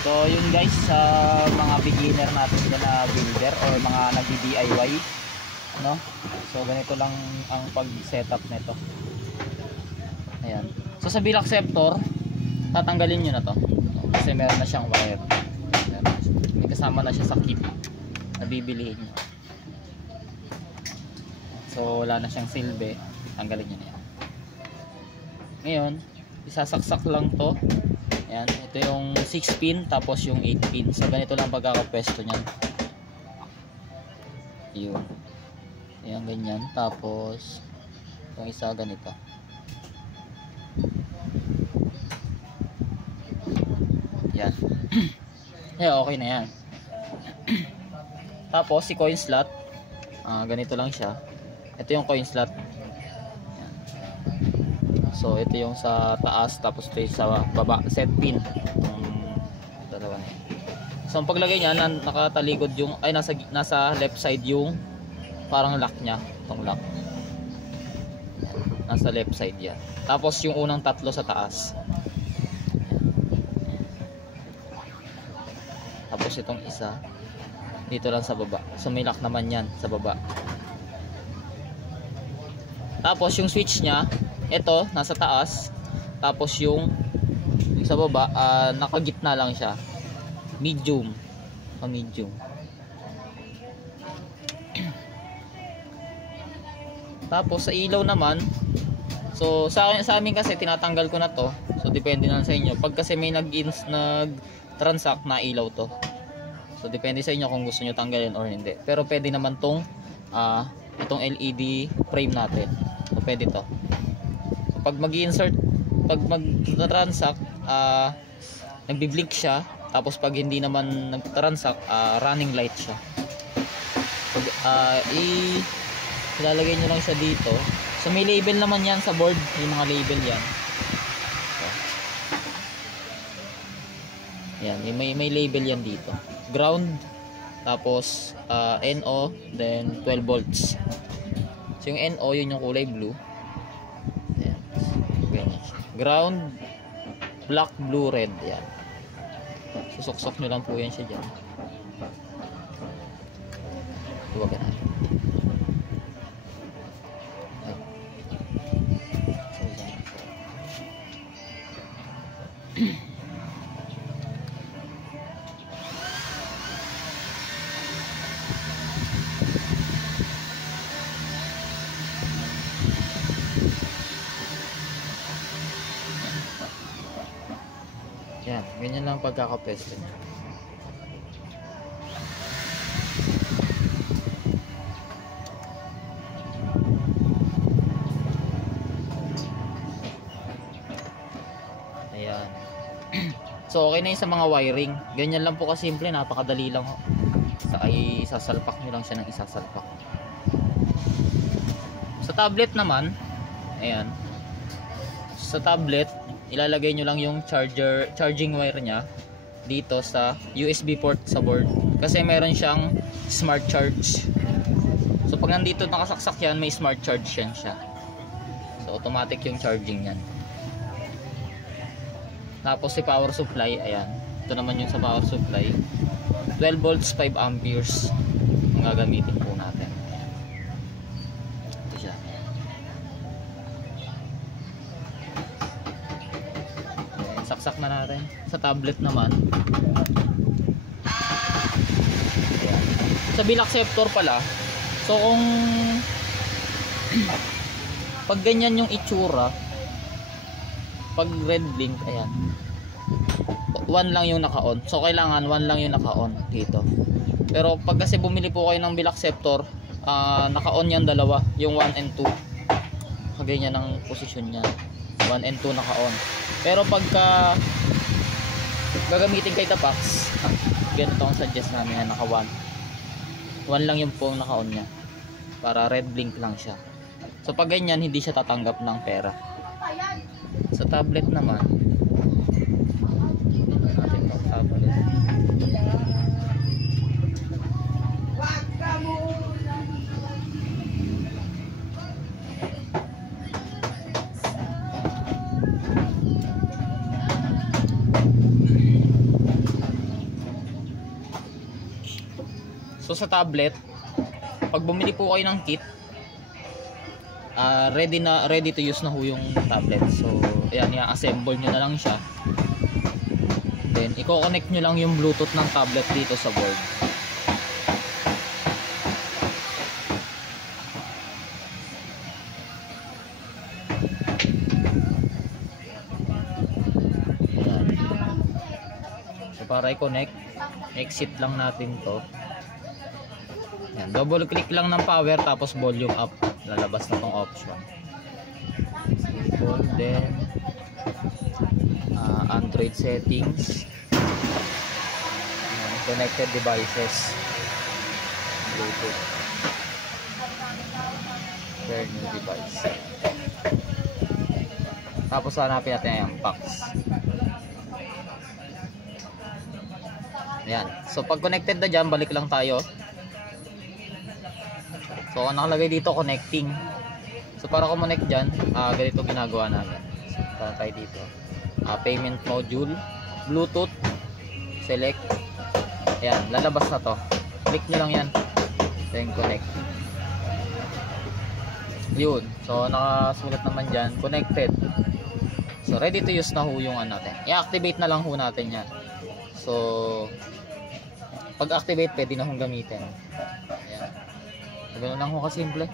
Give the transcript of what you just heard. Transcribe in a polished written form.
So yun guys, sa mga beginner natin na builder or mga nagdi-DIY, ano? So ganito lang ang pag-setup nito. Ayan. So sa bill acceptor, tatanggalin niyo na 'to. Kasi meron na siyang wire. May kasama na siya sa kit na bibilihin niyo. So wala na siyang silbi, tanggalin niyo na 'yan. Ngayon, isasaksak lang 'to. Ayan, ito yung 6 pin tapos yung 8 pin. So ganito lang pagkakapwesto niyan. Yun. Ayan, ganyan. Tapos yung isa ganito. Yan. Yeah, okay na yan. Tapos si coin slot, ganito lang siya. Ito yung coin slot. Yan. So ito yung sa taas, tapos ito yung sa baba, set pin. Dalawa na. So ang paglagay niya, nakatalikod yung, ay nasa left side yung parang lock niya, itong lock. Yan. Nasa left side yan. Tapos yung unang tatlo sa taas. Tapos itong isa dito lang sa baba. So may lock naman yan sa baba. Tapos yung switch nya, ito nasa taas. Tapos yung sa baba, nakagitna lang siya. Medium. Medium. Tapos sa ilaw naman, so sa amin kasi tinatanggal ko na to. So depende na sa inyo. Pag kasi may nag-transact na ilaw to. So depende sa inyo kung gusto niyo tanggalin or hindi. Pero pwede naman tong itong LED frame natin. So pwede to. So, pag mag-insert, pag mag-transact, nagbi-blink siya. Tapos pag hindi naman nag-transact, running light siya. So ilalagay nyo lang siya dito. So may label naman yan sa board. Yung mga label yan. So, yan, may label yan dito. Ground, tapos NO, then 12 volts. So yung NO, yun yung kulay blue. Ayan. Ground, black, blue, red. Yan. Susuksok nyo lang po yan siya dyan. Tuwagan natin. Yan, ganyan lang pagkakapwesto niya. Ayan. So okay na yun sa mga wiring. Ganyan lang po kasimple, napakadali lang. Ay isasalpak nyo lang siya ng isasalpak. Sa tablet naman, ayan. Sa tablet, ilalagay nyo lang yung charging wire nya dito sa USB port sa board. Kasi meron siyang smart charge. So pag nandito nakasaksak yan, may smart charge yan siya. So automatic yung charging yan. Tapos si power supply, ayan. Ito naman yung sa power supply. 12 volts, 5 amperes ang gagamitin po natin. Ito siya. Ayan, saksak na natin. Sa tablet naman. Ayan. Sa bill acceptor pala. So kung pag ganyan yung itsura, pag red blink, ayan, 1 lang yung naka-on. So kailangan 1 lang yung naka-on dito. Pero pag kasi bumili po kayo ng bill acceptor, naka-on yan dalawa, yung 1 and 2. Ganyan ang posisyon niya. 1 and 2 naka-on. Pero pagka gagamitin kay Tapax, ganito ang suggest namin na naka 1. 1 lang yung pong naka-on niya. Para red blink lang siya. So pag ganyan, hindi siya tatanggap ng pera. Sa tablet naman, natin itong tablet. So sa tablet, pag bumili po kayo ng kit, ready to use na ho yung tablet. So ayan, i-assemble nyo na lang siya. Then i-connect nyo lang yung Bluetooth ng tablet dito sa board. Ayan. So para i-connect, exit lang natin to. Ayan, double click lang ng power tapos volume up, lalabas na tong option. Simple. Then Android settings, connected devices, Bluetooth, share new device. Tapos hanapin natin yung packs. Ayan. So pag connected na dyan, balik lang tayo. So ang nakalagay dito, connecting. So para kumonect dyan, ganito ginagawa namin. So para tayo dito, payment module, Bluetooth, select. Ayan, lalabas na to. Click nyo lang yan, then connect. Yun. So nakasulat naman dyan, connected. So ready to use na ho yung natin. I-activate na lang ho natin yan. So pag activate, pwede na hong gamitin. Ayan. So, ganun lang ho kasimple.